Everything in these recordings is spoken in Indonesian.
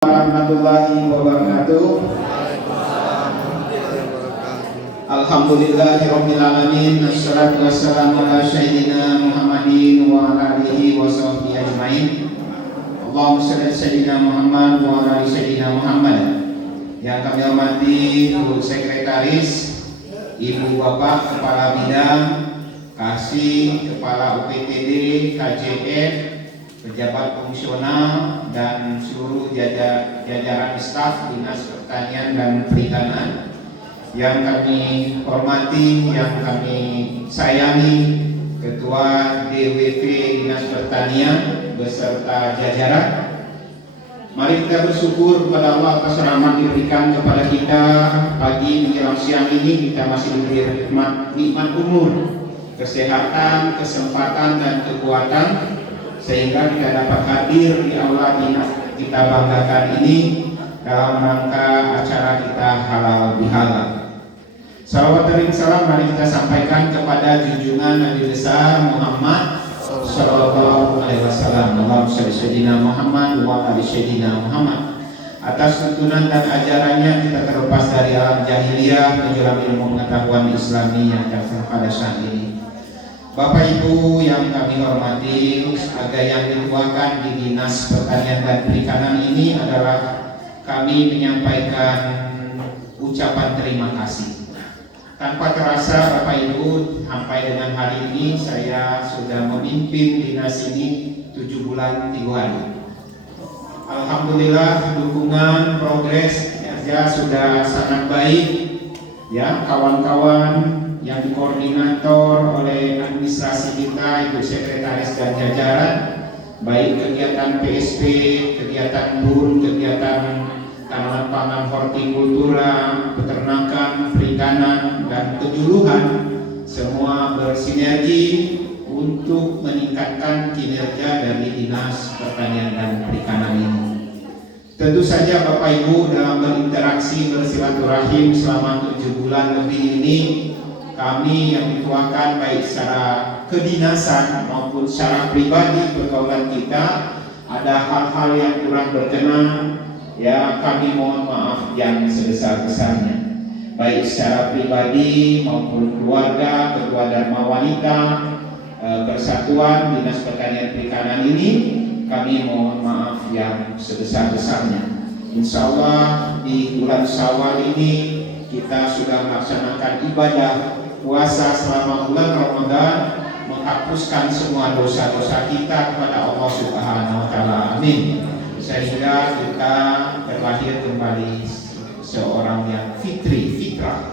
Warahmatullahi wabarakatuh. Alhamdulillahirabbil alamin. Assalatu wassalamu ala sayyidina Muhammadin wa ala alihi wa sahbihi ajmain. Allahumma shalli ala sayyidina Muhammad wa ala ali sayyidina Muhammad. Yang kami hormati Bu Sekretaris, Ibu Bapak Kepala Bidang, Kasih, Kepala UPTD, KJF, pejabat fungsional dan seluruh jajaran staf Dinas Pertanian dan Perikanan yang kami hormati, yang kami sayangi, Ketua DWP Dinas Pertanian beserta jajaran. Mari kita bersyukur kepada Allah atas rahmat diberikan kepada kita pagi menjelang siang ini. Kita masih diberi nikmat umur, kesehatan, kesempatan dan kekuatan, sehingga kita dapat hadir di aula dinas kita banggakan ini dalam rangka acara kita halal bihalal. Salawat dan salam mari kita sampaikan kepada junjungan Nabi besar Muhammad Sallallahu Alaihi Wasallam. Allahumma shalli sayyidina Muhammad wa ali sayyidina Muhammad. Atas tuntunan dan ajarannya kita terlepas dari alam jahiliyah menjelang ilmu pengetahuan Islami yang datang pada saat ini. Bapak Ibu yang kami hormati, sebagai yang dituakan di Dinas Pertanian dan Perikanan ini adalah kami menyampaikan ucapan terima kasih. Tanpa terasa Bapak Ibu, sampai dengan hari ini saya sudah memimpin dinas ini 7 bulan 3 hari. Alhamdulillah dukungan progres ya sudah sangat baik ya, kawan-kawan yang dikoordinator oleh administrasi kita, Ibu Sekretaris dan jajaran, baik kegiatan PSP, kegiatan BUN, kegiatan tanaman pangan hortikultura, peternakan, perikanan, dan kejuruhan, semua bersinergi untuk meningkatkan kinerja dari Dinas Pertanian dan Perikanan ini. Tentu saja Bapak Ibu dalam berinteraksi bersilaturahim selama 7 bulan lebih ini, kami yang dituakan baik secara kedinasan maupun secara pribadi pergaulan kita, ada hal-hal yang kurang berkenan, ya kami mohon maaf yang sebesar-besarnya, baik secara pribadi maupun keluarga, Ketua Dharma Wanita Persatuan Dinas Pertanian Perikanan ini, kami mohon maaf yang sebesar-besarnya. Insya Allah di bulan Syawal ini kita sudah melaksanakan ibadah puasa selama bulan Ramadan, menghapuskan semua dosa-dosa kita kepada Allah Subhanahu wa Ta'ala. Amin. Sehingga kita terlahir kembali seorang yang fitrah,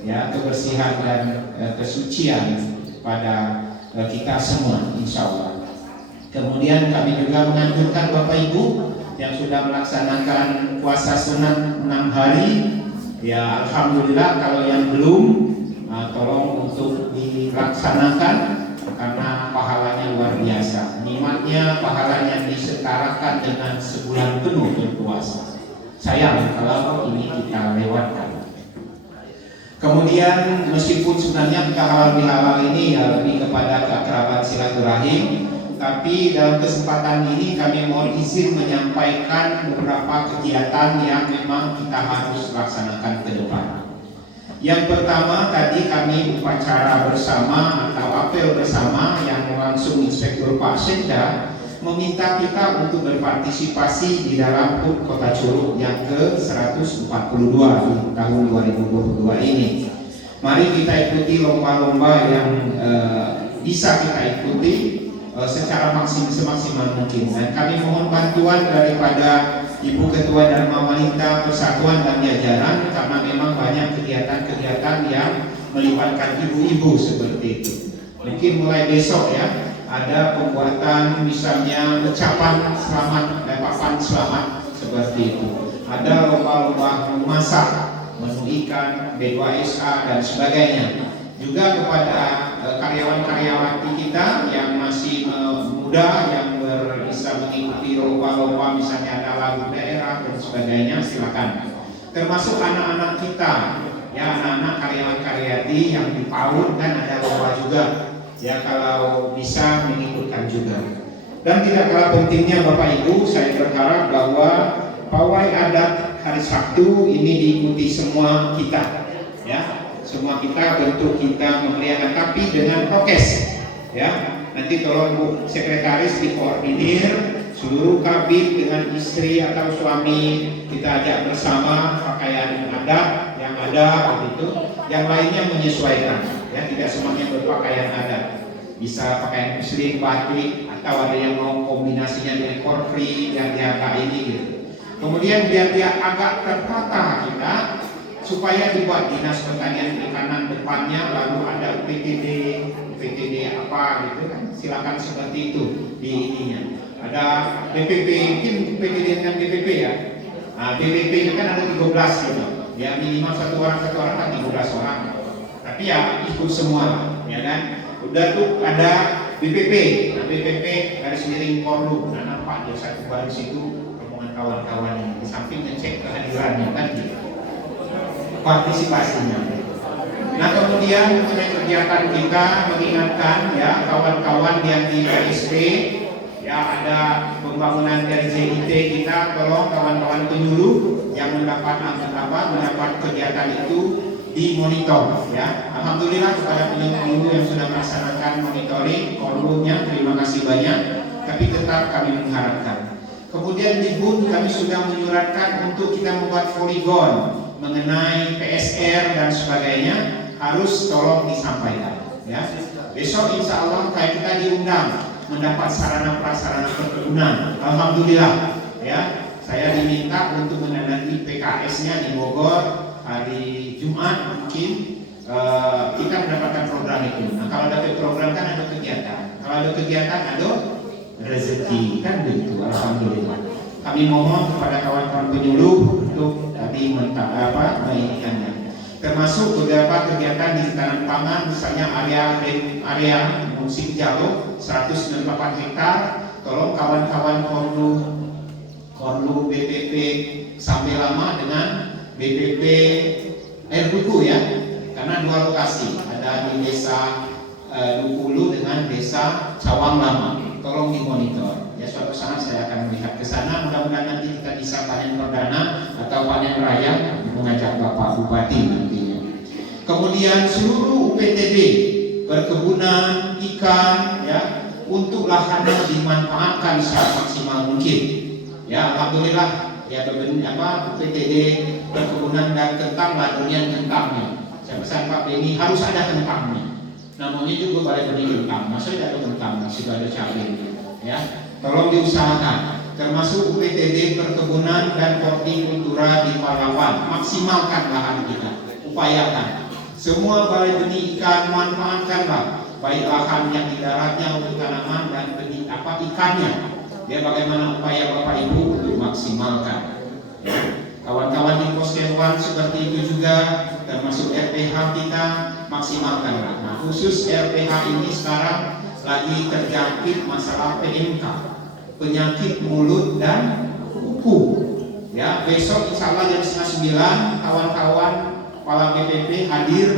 ya, kebersihan dan kesucian pada kita semua, insya Allah. Kemudian kami juga menganjurkan Bapak Ibu yang sudah melaksanakan puasa sunat 6 hari, ya alhamdulillah. Kalau yang belum, tolong untuk dilaksanakan karena pahalanya luar biasa. Nikmatnya pahalanya disetarakan dengan sebulan penuh berpuasa. Sayang kalau ini kita lewatkan. Kemudian meskipun sebenarnya kita halal bihalal ini ya lebih kepada keakraban silaturahim, tapi dalam kesempatan ini kami mohon izin menyampaikan beberapa kegiatan yang memang kita harus laksanakan ke depan. Yang pertama tadi kami upacara bersama atau apel bersama yang langsung Inspektur Pak Sekda meminta kita untuk berpartisipasi di dalam HUT Kota Curug yang ke-142 di tahun 2022 ini. Mari kita ikuti lomba-lomba yang bisa kita ikuti secara semaksimal mungkin, dan kami mohon bantuan daripada Ibu Ketua Dharma Wanita Persatuan dan jajaran karena memang banyak kegiatan-kegiatan yang melibatkan ibu-ibu seperti itu. Mungkin mulai besok ya ada pembuatan misalnya ucapan selamat, papan selamat seperti itu. Ada lomba-lomba memasak, menu ikan, B2SA dan sebagainya. Juga kepada karyawan-karyawati kita yang masih muda yang bisa mengikuti lomba-lomba, misalnya ada lagu daerah dan sebagainya, silakan. Termasuk anak-anak kita, ya anak-anak karyawan-karyawati yang di PAUD kan ada lomba juga, ya kalau bisa mengikutkan juga. Dan tidak kalah pentingnya Bapak Ibu, saya berharap bahwa pawai adat hari Sabtu ini diikuti semua kita, ya. Semua kita, bentuk kita memeriahkan, tapi dengan prokes, ya. Nanti tolong Bu Sekretaris dikoordinir seluruh kabin dengan istri atau suami, kita ajak bersama pakaian adat yang ada begitu, yang lainnya menyesuaikan, ya, tidak semuanya berpakaian adat, bisa pakaian muslim, batik, atau ada yang mau kombinasinya dengan korpri yang diangkat ini gitu. Kemudian biar dia agak tertata kita, supaya dibuat dinas pertanian perikanan depannya, lalu ada UPTD apa gitu kan, silakan seperti itu di ininya. Ada BPP, mungkin UPTD dengan BPP ya. Nah, BPP itu kan ada 13 gitu. Ya minimal satu orang kan 13 orang. Tapi ya ikut semua, ya kan. Udah tuh ada BPP, nah BPP garis miring Korlu. Nah nampak dia satu baris itu rombongan kawan-kawan ini. Di samping ngecek kehadirannya kan gitu. Partisipasinya. Nah kemudian kegiatan kita mengingatkan ya kawan-kawan yang di KSP, ya ada pembangunan dari JIT kita, tolong kawan-kawan penyuluh yang mendapat kegiatan itu dimonitor ya. Alhamdulillah kepada penyuluh yang sudah melaksanakan monitoring korlunya, terima kasih banyak, tapi tetap kami mengharapkan. Kemudian di BUN kami sudah menyuratkan untuk kita membuat poligon mengenai PSR dan sebagainya, harus tolong disampaikan ya. Besok insya Allah kayak kita diundang mendapat sarana prasarana perkebunan. Alhamdulillah ya, saya diminta untuk menandati PKS-nya di Bogor hari Jumat mungkin. Kita mendapatkan program itu. Nah kalau ada program kan ada kegiatan, kalau ada kegiatan ada rezeki kan begitu. Alhamdulillah. Kami mohon kepada kawan-kawan penyuluh untuk tadi menginginkannya, termasuk beberapa kegiatan di tanam pangan, misalnya area musik Jalo 198 hektar. Tolong kawan-kawan Korlu BPP sampai lama dengan BPP Air Duku ya, karena dua lokasi ada di desa Dukulu dengan desa Cawang Lama. Tolong dimonitor ya, suatu saat saya akan melihat ke sana. Mudah-mudahan nanti kita bisa panen perdana atau panen raya, mengajak Bapak Bupati nantinya. Kemudian seluruh UPTD perkebunan ikan ya, untuk lahannya dimanfaatkan secara maksimal mungkin ya. Alhamdulillah ya, UPTD perkebunan dan kentang, ladungnya kentangnya. Saya pesan Pak Beni harus ada kentangnya. Namanya juga balai benih kentang, maksudnya ada kentang, sudah ada cabai ya. Tolong diusahakan, termasuk UPTD perkebunan dan hortikultura di Pahlawan, maksimalkan lahan kita, upayakan. Semua balai benih ikan manfaatkanlah, baik lahan yang di daratnya untuk tanaman dan benih ikannya. Ya bagaimana upaya Bapak Ibu untuk maksimalkan. Ya. Kawan-kawan di Poskenwan seperti itu juga, termasuk RPH kita maksimalkanlah. Nah, khusus RPH ini sekarang lagi terjangkit masalah PMK, penyakit mulut dan kuku. Ya, besok insya Allah jam 8:30 kawan-kawan kepala BPP hadir,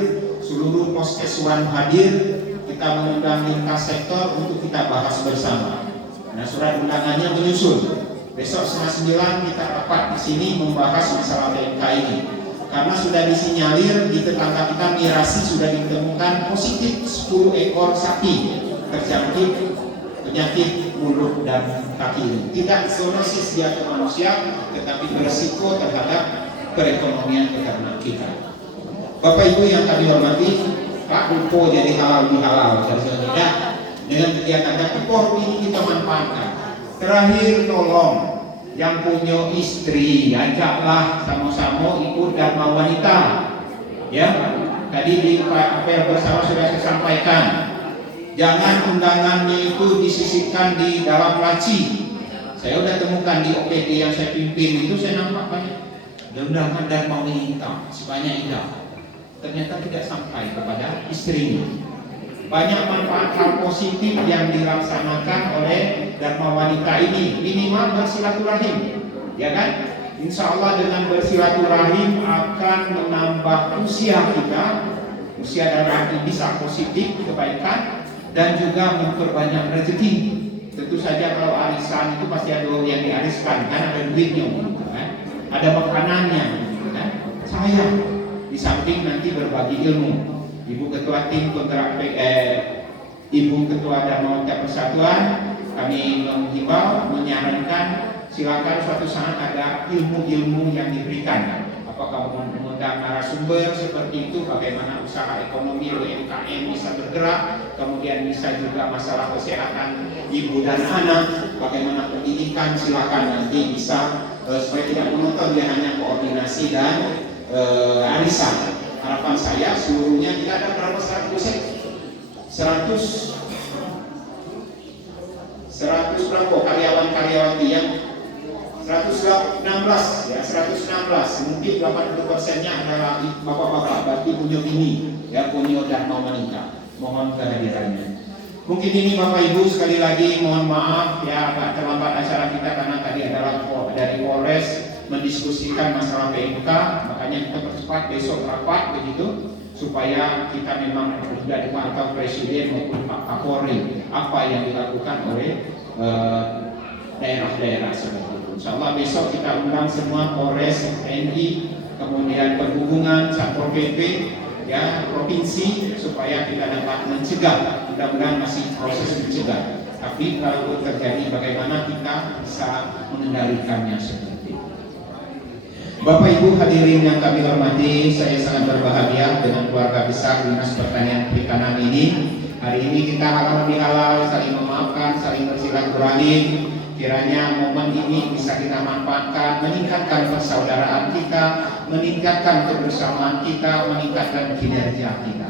seluruh Poskeswan hadir. Kita mengundang lintas sektor untuk kita bahas bersama. Nah, surat undangannya menyusul. Besok 8:30 kita rapat di sini membahas masalah PMK ini. Karena sudah disinyalir di tetangga kita Mirasi sudah ditemukan positif 10 ekor sapi terjangkit penyakit mulut dan kaki. Tidak zoonosis dia ke manusia, tetapi berisiko terhadap perekonomian peternak kita. Bapak Ibu yang kami hormati, Pak Dupo jadi halal tidak dengan kegiatan Dapur ini kita manfaatkan. Terakhir tolong yang punya istri ajaklah sama-sama ikut Dharma Wanita ya. Tadi di apel bersama sudah saya sampaikan, jangan undangannya itu disisipkan di dalam laci. Saya sudah temukan di OPD yang saya pimpin itu, saya nampak banyak undangan Dharma Wanita sebanyak itu, ternyata tidak sampai kepada istrinya. Banyak manfaat hal positif yang dilaksanakan oleh Dharma Wanita ini, minimal bersilaturahim, ya kan? Insya Allah dengan bersilaturahim akan menambah usia kita, usia dalam arti bisa positif, kebaikan, dan juga memperbanyak rezeki. Tentu saja kalau arisan itu pasti ada yang diariskan, kan ada duitnya, kan? ada makanannya, gitu kan? Saya di samping nanti berbagi ilmu. Ibu Ketua Tim Kontrak Ibu Ketua Dharma Wanita Persatuan, kami menghimbau, menyarankan silakan suatu saat ada ilmu-ilmu yang diberikan. Apakah mengundang narasumber seperti itu, bagaimana usaha ekonomi UMKM bisa bergerak, kemudian bisa juga masalah kesehatan ibu dan anak, bagaimana pendidikan, silakan nanti bisa supaya tidak menonton dia hanya koordinasi dan arisan. Harapan saya seluruhnya tidak ada berapa 100 berapa karyawan-karyawati yang 116 ya, 116 mungkin 80%-nya adalah bapak-bapak, berarti punya ini ya, punya Dharma Wanita. Mohon kehadirannya. Mungkin ini Bapak Ibu sekali lagi mohon maaf ya agak terlambat acara kita karena tadi adalah dari Polres mendiskusikan masalah PMK, makanya kita percepat besok rapat begitu supaya kita memang sudah dipantau Presiden maupun Pak Kapolri apa yang dilakukan oleh daerah-daerah seperti itu. Insya Allah besok kita undang semua Polres, TNI, kemudian Perhubungan, Satpol PP, ya provinsi supaya kita dapat mencegah. Mudah-mudahan masih proses mencegah. Tapi kalau terjadi bagaimana kita bisa mengendalikannya seperti itu. Bapak Ibu hadirin yang kami hormati, saya sangat berbahagia dengan keluarga besar Dinas Pertanian Perikanan ini. Hari ini kita halal bihalal, saling memaafkan, saling bersilaturahim. Kiranya momen ini bisa kita manfaatkan, meningkatkan persaudaraan kita, meningkatkan kebersamaan kita, meningkatkan kinerja kita.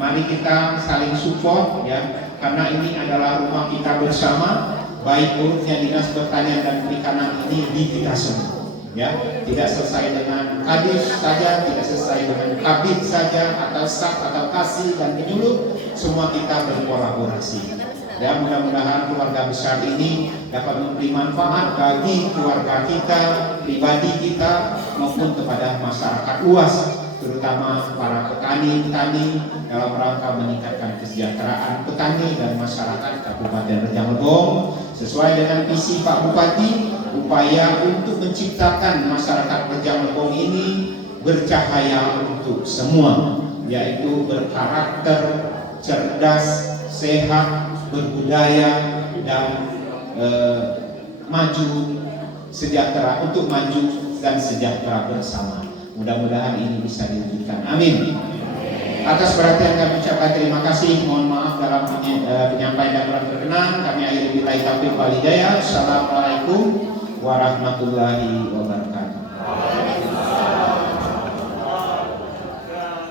Mari kita saling support ya, karena ini adalah rumah kita bersama. Baik buruknya Dinas Pertanian dan Perikanan ini di kita semua. Ya, tidak selesai dengan kadis saja, tidak selesai dengan kabit saja, atau staf atau kasih dan penyuluh, semua kita berkolaborasi. Dan mudah-mudahan keluarga besar ini dapat memberi manfaat bagi keluarga kita, pribadi kita, maupun kepada masyarakat luas, terutama para petani-petani dalam rangka meningkatkan kesejahteraan petani dan masyarakat Kabupaten Rejang Lebong sesuai dengan visi Pak Bupati, upaya untuk menciptakan masyarakat Rejang Lebong ini bercahaya untuk semua, yaitu berkarakter, cerdas, sehat, berbudaya dan maju sejahtera, untuk maju dan sejahtera bersama. Mudah-mudahan ini bisa diwujudkan. Amin. Atas perhatian kami ucapkan terima kasih. Mohon maaf dalam penyampaian yang kurang berkenan. Kami akhiri billahi taufiq wal hidayah. Assalamualaikum warahmatullahi wabarakatuh.